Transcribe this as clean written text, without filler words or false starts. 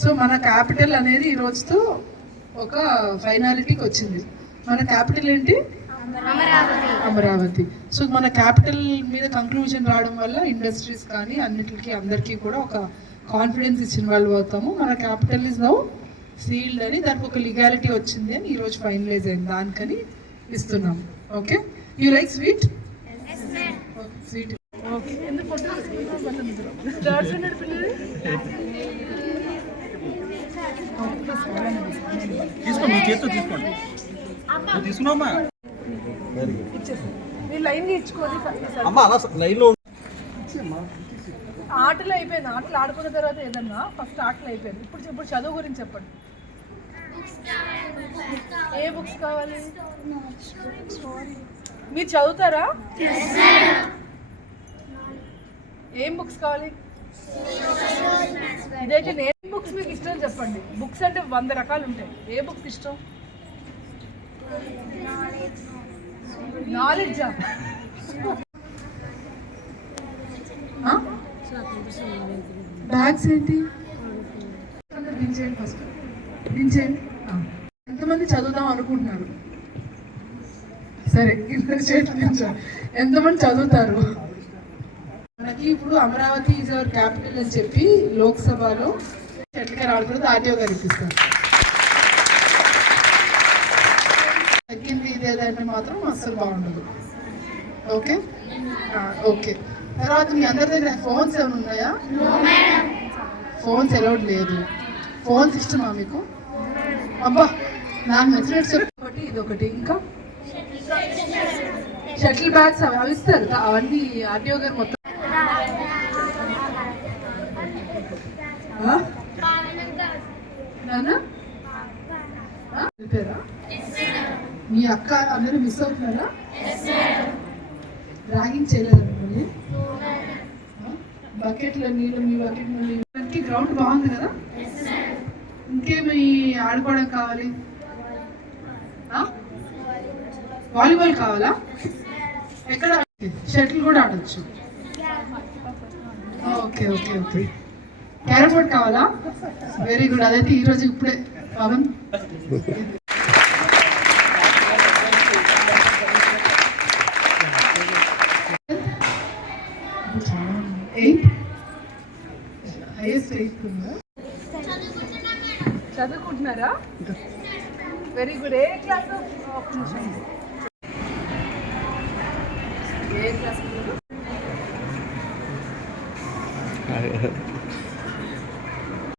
So మన capital అనేది ఈ రోజుతో ఒక ఫైనాలిటీకి వచ్చింది. మన క్యాపిటల్ ఏంటి? అమరావతి. సో మన క్యాపిటల్ మీద కంక్లూజన్ రావడం వల్ల ఇండస్ట్రీస్ కానీ అన్నిటికీ అందరికీ కూడా ఒక కాన్ఫిడెన్స్ ఇచ్చిన వాళ్ళు అవుతాము. మన క్యాపిటల్ ఇస్ నౌ సీల్డ్ అని, దానికి ఒక లీగాలిటీ వచ్చింది అని ఈరోజు ఫైనలైజ్ అయింది, దానికని ఇస్తున్నాం. Okay, you like sweet? Sweet okay. తీసుకోండి, చేత్తో తీసుకోండి. తీసుకున్నామా? లైన్ ఇచ్చుకోండి. ఆటలు అయిపోయింది, ఆటలు ఆడుకున్న తర్వాత ఏదన్నా ఫస్ట్ ఆటలు అయిపోయింది. ఇప్పుడు చదువు గురించి చెప్పండి. ఏ బుక్స్ కావాలి? మీరు చదువుతారా? ఏం బుక్స్ కావాలి? ఇదైతే ఏ బుక్స్ మీకు ఇష్టం చెప్పండి. బుక్స్ అంటే 100 రకాలు ఉంటాయి. ఏ బుక్స్ ఇష్టం? నాలెడ్జా? బ్యాగ్స్ ఏంటి? దించేయండి, ఫస్ట్ దించేయండి. ఎంతమంది చదువుదాం అనుకుంటున్నారు? సరే, ఎంతమంది చదువుతారు? మనకి ఇప్పుడు అమరావతి ఈజ్ అవర్ క్యాపిటల్ అని చెప్పి లోక్సభలో చెట్లకి రావడం ఆర్టీఓ గారు ఇప్పిస్తారు. తగ్గింది ఇదేదంటే మాత్రం అస్సలు బాగుండదు. Okay okay. తర్వాత మీ అందరి దగ్గర ఫోన్స్ ఏమైనా ఉన్నాయా? ఫోన్స్ అలౌడ్ లేదు. ఫోన్స్ ఇష్టమా మీకు? అబ్బా, నాకు నచ్చినట్టు ఒకటి ఇదొకటి. ఇంకా షటిల్ బ్యాగ్స్ అవి ఇస్తారు, అవన్నీ ఆర్టీఓ గారు మొత్తం. మీ అక్క అందరూ మిస్ అవుతున్నారా? ర్యాగింగ్ చేయలేదా మిమ్మల్ని? బకెట్లో నీళ్ళు, మీ బకెట్లో నీళ్ళు. గ్రౌండ్ బాగుంది కదా? ఇంకేమి ఆడుకోవడం కావాలి? వాలీబాల్ కావాలా? ఎక్కడ? షటిల్ కూడా ఆడచ్చు. Okay okay okay. Carrom board కావాలా? Very good. అదైతే ఈరోజు ఇప్పుడే పవన్. చదువుకుంటున్నారా? Very good. ఏ క్లాస్? ఏ క్లాస్?